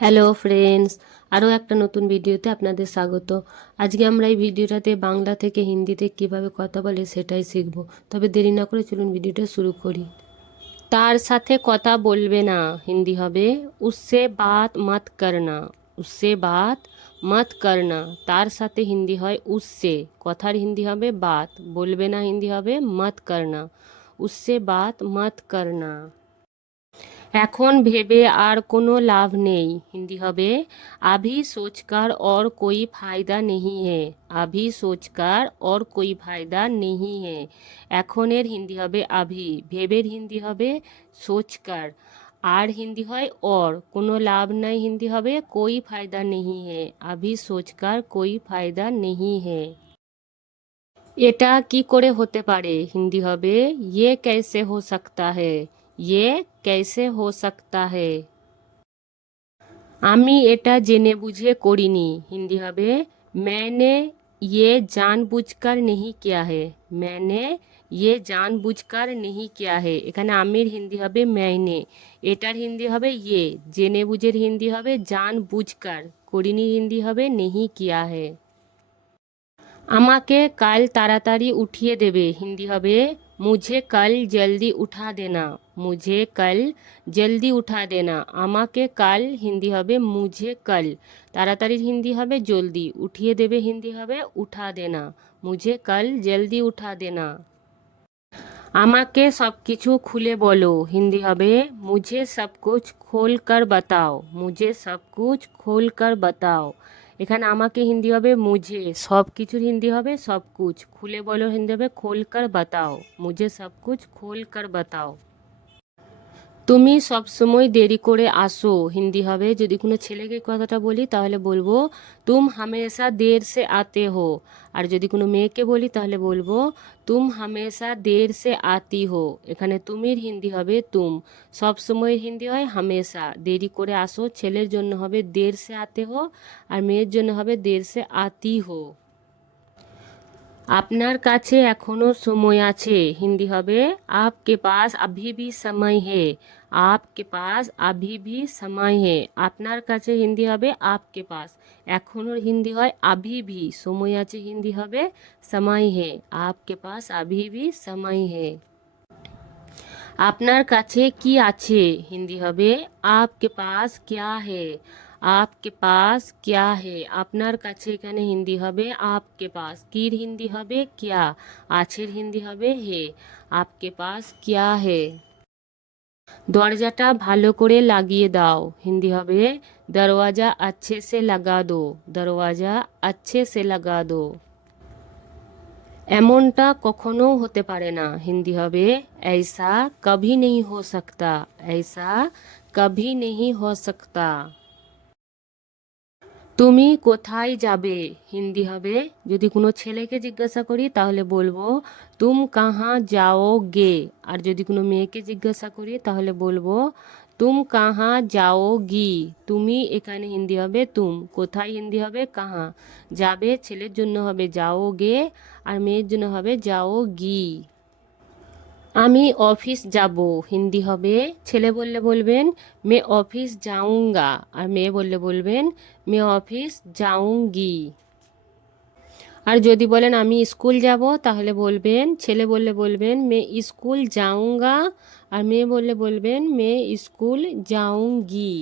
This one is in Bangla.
হ্যালো ফ্রেন্ডস, আরও একটা নতুন ভিডিওতে আপনাদের স্বাগত। আজকে আমরা এই ভিডিওটাতে বাংলা থেকে হিন্দিতে কিভাবে কথা বলে সেটাই শিখব। তবে দেরি না করে চলুন ভিডিওটা শুরু করি। তার সাথে কথা বলবে না হিন্দি হবে উসসে বাত মত করনা। উসসে বাত মত করনা। তার সাথে হিন্দি হয় উসসে, কথার হিন্দি হবে বাত, বলবে না হিন্দি হবে মত করনা। উসসে বাত মত করনা। এখন ভেবে আর কোনো লাভ নেই হিন্দি হবে আভি সোচকার और कोई फायदा नहीं है। আভি সোচকার और कोई फायदा नहीं है। এখনের হিন্দি হবে আভি, ভেবের হিন্দি হবে সোচকার, আর হিন্দি হয় और, কোনো লাভ নাই হিন্দি হবে कोई फायदा नहीं है। আভি সোচকার कोई फायदा नहीं है। এটা কি করে হতে পারে হিন্দি হবে ये कैसे हो सकता है। ये कैसे हो सकता है। আমি এটা জেনে বুঝে করিনি হিন্দি হবে मैंने ये जानबूझकर नहीं किया है। मैंने ये जानबूझकर नहीं किया है। এখানে আমির হিন্দি হবে मैंने, এটার হিন্দি হবে ये, জেনে বুঝের হিন্দি হবে जानबूझकर, করিনির হিন্দি হবে नहीं किया है। আমাকে কাল তাড়াতাড়ি উঠিয়ে দেবে হিন্দি হবে মুঝে কাল জলদি উঠা দেনা। মুঝে কাল জলদি উঠা দেনা। আমাকে কাল হিন্দি হবে মুঝে কাল, তাড়াতাড়ির হিন্দি হবে জলদি, উঠিয়ে দেবে হিন্দি হবে উঠা দেনা। মুঝে কাল জলদি উঠা দেনা। আমাকে সব কিছু খুলে বলো হিন্দি হবে মুঝে সব কুছ খোল কর বাতাও। মুঝে সব কুছ খোল কর বাতাও। এখানে আমাকে হিন্দি হবে মুঝে, সব কিছুর হিন্দি হবে সব কুছ, খুলে বলো হিন্দি হবে খোল কর বাতাও। মুঝে সব কুছ খোল কর বাতাও। তুমি সব সময় দেরি করে আসো হিন্দি হবে যদি কোনো ছেলেকে কথাটা বলি তাহলে বলবো তুম হামেশা দের সে আতে হো, আর যদি কোনো মেয়েকে বলি তাহলে বলবো তুম হামেশা দের সে আতি হো। এখানে তুমির হিন্দি হবে তুম, সব সময়ের হিন্দি হয় হামেশা, দেরি করে আসো ছেলের জন্য হবে দের সে আতে হো, আর মেয়ের জন্য হবে দের সে আতি হো। আপনার কাছে এখনো সময় আছে হিন্দি হবে आपके पास अभी भी समय है। आपके पास अभी भी समय है। আপনার কাছে হিন্দি হবে आपके पास, এখনোর হিন্দি হয় अभी भी, সময় আছে হিন্দি হবে समय है। आपके पास अभी भी समय है। আপনার কাছে কি আছে হিন্দি হবে आपके पास क्या है। आपके पास क्या है। আপনার কাছে এখানে হিন্দি হবে आपके पास, কির হিন্দি হবে क्या, আছের হিন্দি হবে হে। आपके पास क्या है। দরজাটা ভালো করে লাগিয়ে দাও হিন্দি হবে দরওয়াজা अच्छे से लगा दो। দরওয়াজা अच्छे से लगा दो। এমনটা কখনো হতে পারে না হিন্দি হবে ऐसा कभी नहीं हो सकता। ऐसा कभी नहीं हो सकता। তুমি কোথায় যাবে হিন্দি হবে যদি কোনো ছেলেকে জিজ্ঞাসা করি তাহলে বলবো তুম কাহা যাওগে, আর যদি কোনো মেয়েকে জিজ্ঞাসা করি তাহলে বলবো তুম কাহা যাওগি। তুমি এখানে হিন্দি হবে তুম, কোথায় হিন্দি হবে কাহা, যাবে ছেলের জন্য হবে যাওগে, আর মেয়ের জন্য হবে যাওগি। আমি অফিস যাব হিন্দি হবে ছেলে বললে বলবেন মে অফিস যাউঙ্গা, আর মেয়ে বললে বলবেন মে অফিস যাউঙ্গি। আর যদি বলেন আমি স্কুল যাব তাহলে বলবেন ছেলে বললে বলবেন মে স্কুল যাউঙ্গা, আর মেয়ে বললে বলবেন মে স্কুল যাউঙ্গি।